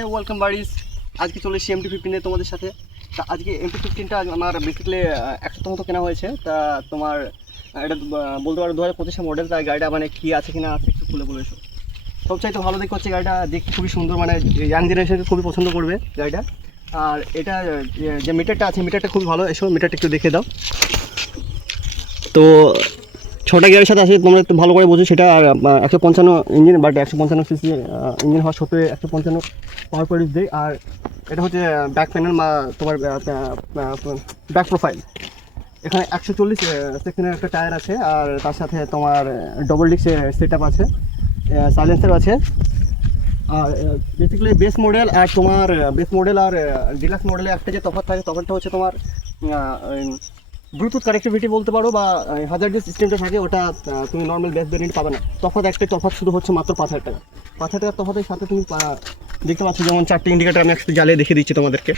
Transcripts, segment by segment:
হ্যাঁ ওয়েলকাম বাড়িস। আজকে চলে এসেছি MT-15 তোমাদের সাথে। তা আজকে MT-15টা আমার বেসিক্যালি এক সপ্তাহ মতো কেনা হয়েছে। তা তোমার এটা বলতে পারো 2025 মডেল। তাই গাড়িটা মানে কী আছে কিনা আছে একটু খুলে বলেছো। সবচাইতে ভালো দিক হচ্ছে গাড়িটা দেখতে খুবই সুন্দর, মানে ইয়াং জেনারেশনকে খুবই পছন্দ করবে গাড়িটা। আর এটা যে মিটারটা আছে, মিটারটা খুবই ভালো। এসো মিটারটা একটু দেখে দাও। তো 6টা গিয়ারের সাথে আছে, তোমরা একটু ভালো করে বোঝো সেটা। আর 155 ইঞ্জিন, বাট 155 সিসি ইঞ্জিন হওয়া সত্ত্বেও 155 পাওয়ার প্রডিউস দেয়। আর এটা হচ্ছে ব্যাক প্যানেল তোমার ব্যাক প্রোফাইল। এখানে 140 সেকশনের একটা টায়ার আছে, আর তার সাথে তোমার ডবল ডিস্ক সেট আপ আছে, সাইলেন্সার আছে। আর বেসিক্যালি বেস মডেল আর তোমার বেস মডেল আর ডিলাক্স মডেলে একটা যে তফাৎ থাকে, তফাৎটা হচ্ছে তোমার ব্লুটুথ কানেক্টিভিটি বলতে পারো, বা হাজার যে সিস্টেমটা থাকে ওটা তুমি নর্মাল বেস ভেরিয়েন্ট পাবে না। তফাৎ শুধু হচ্ছে মাত্র 5,000 টাকা। 5,000 টাকার তফাতের সাথে তুমি দেখতে পাচ্ছ যেমন 4টে ইন্ডিকেটার আমি একসাথে জ্বালিয়ে দেখিয়ে দিচ্ছি তোমাদেরকে।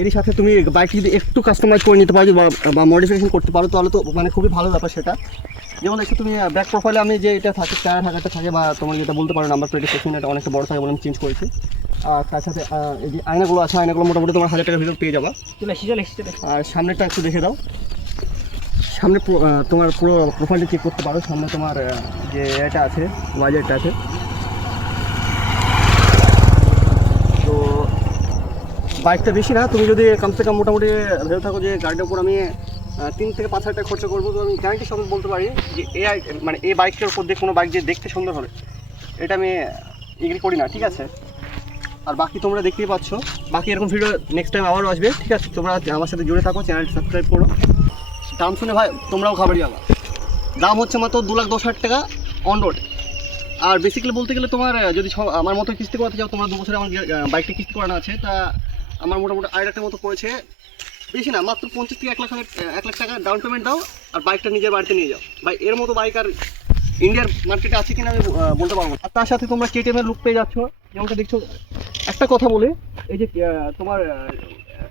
এরই সাথে তুমি বাইকটি যদি একটু কাস্টমাইজ করে নিতে পারো বা মডিফিকেশন করতে পারো, তাহলে তো মানে খুবই ভালো ব্যাপার সেটা। যেমন একটু তুমি ব্যাক প্রোফাইলে আমি যে এটা থাকে টায়ার থাকাটা থাকে, বা তোমার যেটা বলতে পারো নাম্বার প্লেটের সেকশন, এটা অনেকটা বড় থাকে বলে আমি চেঞ্জ করেছি। আর তার সাথে এই যে আয়নাগুলো আছে, আয়নাগুলো মোটামুটি তোমার 1,000 টাকার ভিতরে পেয়ে যাবা। আর সামনেটা একটু দেখে দাও। সামনে তোমার পুরো প্রোফাইলটা চেক করতে পারো। সামনে তোমার যে এটা আছে, ওয়াইজারটা আছে। তো বাইকটা বেশি না, তুমি যদি কমসে কম মোটামুটি ভেবে থাকো যে গাড়িটার উপর আমি 3 থেকে 5,000 টাকা খরচা করবো, তো আমি গ্যারান্টি সঙ্গে বলতে পারি যে মানে এই বাইকটার উপর দিয়ে কোনো বাইক যে দেখতে সুন্দর হবে এটা আমি এগ্রি করি না, ঠিক আছে। আর বাকি তোমরা দেখতেই পাচ্ছ, বাকি এরকম ভিডিও নেক্সট টাইম আবারও আসবে, ঠিক আছে। তোমরা আমার সাথে জুড়ে থাকো, চ্যানেলটি সাবস্ক্রাইব করো। দাম শুনে ভাই তোমরাও খাবারই যাবা। দাম হচ্ছে মাত্র 2,10,000 টাকা অন রোড। আর বেসিক্যালি বলতে গেলে তোমার যদি আমার মতো কিস্তি করাতে চাও, তোমার 2 বছরে আমার বাইকটা কিস্তি করানো আছে, তা আমার মোটামুটি 1,000 মতো পড়েছে। বেশি না, মাত্র 50 থেকে 1 লাখ টাকা ডাউন পেমেন্ট দাও আর বাইকটা নিজের বাড়িতে নিয়ে যাও। ভাই এর মতো বাইক আর ইন্ডিয়ার মার্কেটে আছে কিনা আমি বলতে পারবো না। আর তার সাথে তোমরা KTM-এর লুক পেয়ে যাচ্ছ, যেমনটা দেখছো। একটা কথা বলে, এই যে তোমার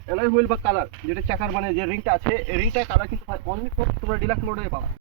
অ্যালয় হুইল বা কালার, যেটা চাকার মানে যে রিংটা আছে, এই রিংটার কালার কিন্তু অনলি তোমরা ডিলাক্স মডেলে পাবা।